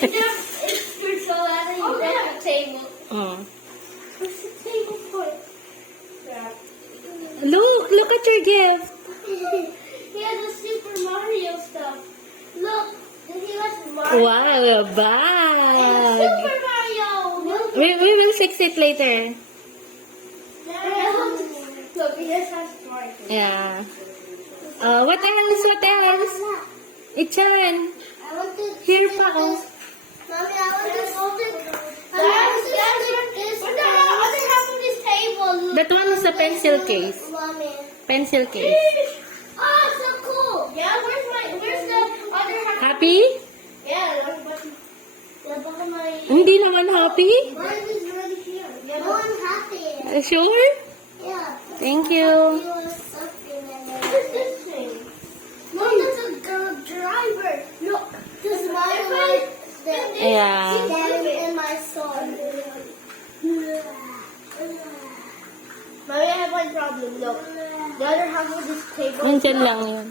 It's so loud you break the table. Oh. What's the table for? Look at your gift. He has the Super Mario stuff. Look, he has Mario. Wow, a Super bag. Mario. Look, We will fix it later. look, he just has Mario. Yeah. What else? What else? Ichan. I want to Here pa. Mommy, I want to stick. What's the other half of this table? That one is a pencil case. Mommy. Pencil case. Oh, so cool. Yeah, where's the other half? Happy? Yeah, but my. Hindi naman happy? Mine is already here. Yeah, no, I'm happy. Sure? Yeah. Thank you. What is this thing? Mom, that's a driver. Look, this is my one. Yeah. And my son. Mommy, I have one problem. Look, the other half of this table. Nandyan lang yun.